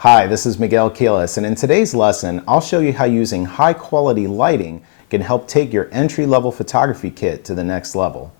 Hi, this is Miguel Quiles, and in today's lesson, I'll show you how using high-quality lighting can help take your entry-level photography kit to the next level.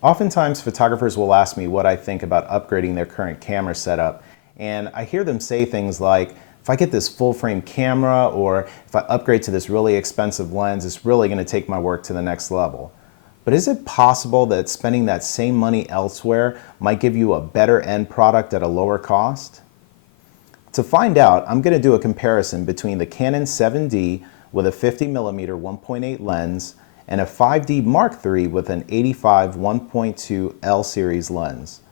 Oftentimes, photographers will ask me what I think about upgrading their current camera setup, and I hear them say things like, if I get this full-frame camera or if I upgrade to this really expensive lens, it's really going to take my work to the next level. But is it possible that spending that same money elsewhere might give you a better end product at a lower cost? To find out, I'm going to do a comparison between the Canon 7D with a 50mm 1.8 lens and a 5D Mark III with an 85 1.2 L series lens.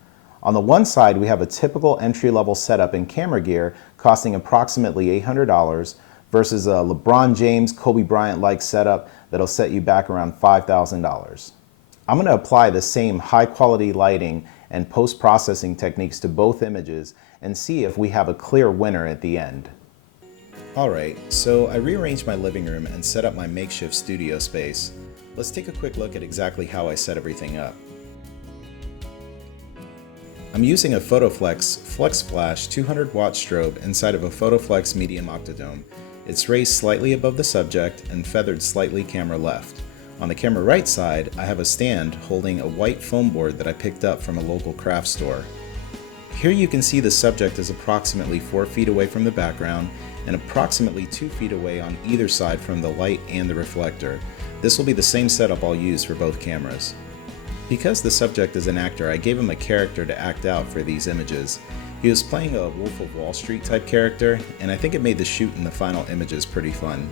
On the one side, we have a typical entry-level setup in camera gear costing approximately $800 versus a LeBron James, Kobe Bryant-like setup that'll set you back around $5,000. I'm going to apply the same high-quality lighting and post-processing techniques to both images and see if we have a clear winner at the end. Alright, so I rearranged my living room and set up my makeshift studio space. Let's take a quick look at exactly how I set everything up. I'm using a PhotoFlex Flex Flash 200 watt strobe inside of a PhotoFlex medium octodome. It's raised slightly above the subject and feathered slightly camera left. On the camera right side, I have a stand holding a white foam board that I picked up from a local craft store. Here you can see the subject is approximately 4 feet away from the background and approximately 2 feet away on either side from the light and the reflector. This will be the same setup I'll use for both cameras. Because the subject is an actor, I gave him a character to act out for these images. He was playing a Wolf of Wall Street type character, and I think it made the shoot in the final images pretty fun.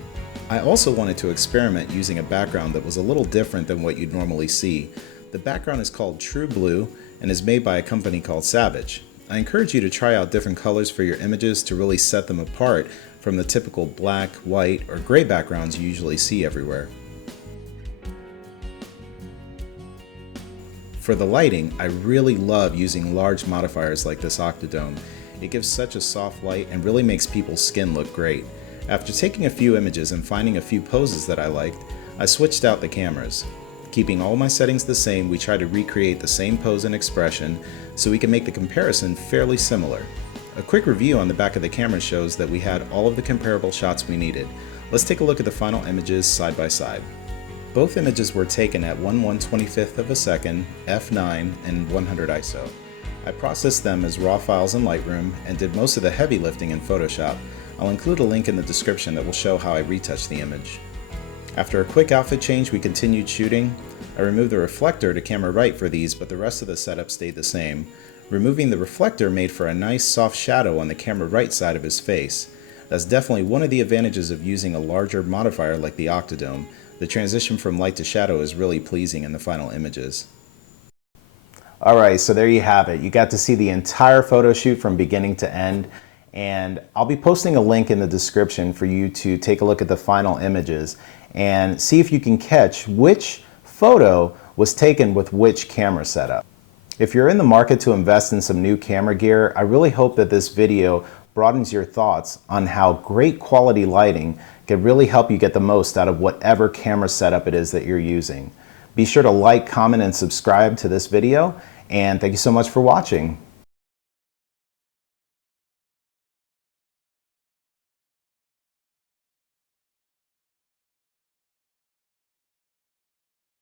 I also wanted to experiment using a background that was a little different than what you'd normally see. The background is called True Blue and is made by a company called Savage. I encourage you to try out different colors for your images to really set them apart from the typical black, white, or gray backgrounds you usually see everywhere. For the lighting, I really love using large modifiers like this octodome. It gives such a soft light and really makes people's skin look great. After taking a few images and finding a few poses that I liked, I switched out the cameras. Keeping all my settings the same, we try to recreate the same pose and expression so we can make the comparison fairly similar. A quick review on the back of the camera shows that we had all of the comparable shots we needed. Let's take a look at the final images side by side. Both images were taken at 1/125th of a second, f9, and 100 ISO. I processed them as raw files in Lightroom and did most of the heavy lifting in Photoshop. I'll include a link in the description that will show how I retouched the image. After a quick outfit change, we continued shooting. I removed the reflector to camera right for these, but the rest of the setup stayed the same. Removing the reflector made for a nice soft shadow on the camera right side of his face. That's definitely one of the advantages of using a larger modifier like the octodome. The transition from light to shadow is really pleasing in the final images. Alright, so there you have it. You got to see the entire photo shoot from beginning to end, and I'll be posting a link in the description for you to take a look at the final images and see if you can catch which photo was taken with which camera setup. If you're in the market to invest in some new camera gear, I really hope that this video broadens your thoughts on how great quality lighting can really help you get the most out of whatever camera setup it is that you're using. Be sure to like, comment, and subscribe to this video, and thank you so much for watching.